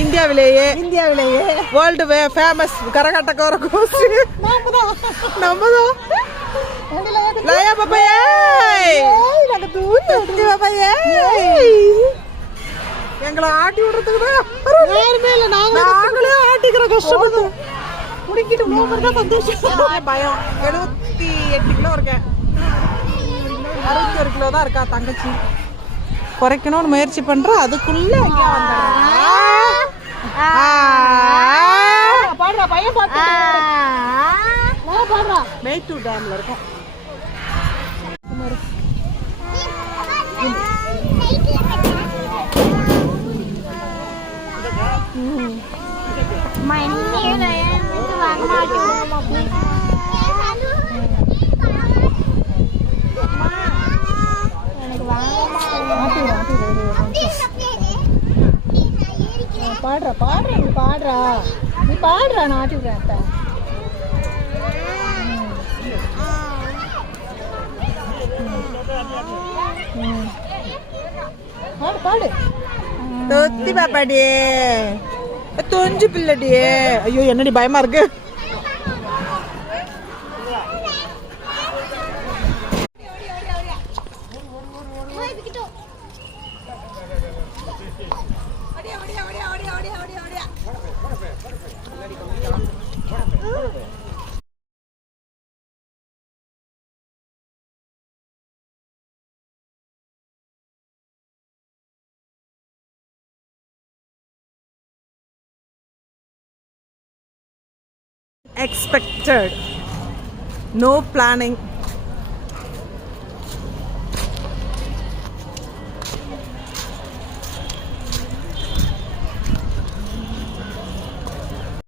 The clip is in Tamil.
இந்தியாவிலேயே வேர்ல்டு ஃபேமஸ் கரகாட்டக்கார கோஸ்ட் நம்ம தான். லயா பாப்பா எங்களை ஆட்டி விடுறதுக்கு தான் யாருமே இல்லை, நாங்களே ஆட்டிக்கிறோம் கஷ்டப்பட்டு முடிக்கிட்டு போகிறது சந்தோஷம். பயம் 78 கிலோ இருக்கேன், 61 கிலோ தான் இருக்கா தங்கச்சி. குறைக்கணும்னு முயற்சி பண்றோம், அதுக்குள்ள பாடுறா பையன் பாட்டு பாடுறா. மேட்டூர் டேம்ல இருக்கும். நீ பாடுறா நான் ஆட்டி விடுறேன். பாடு தொத்தி பாப்பாடி தொஞ்சு பிள்ளடியே. ஐயோ என்னடி பயமா இருக்கு. Expected, no planning.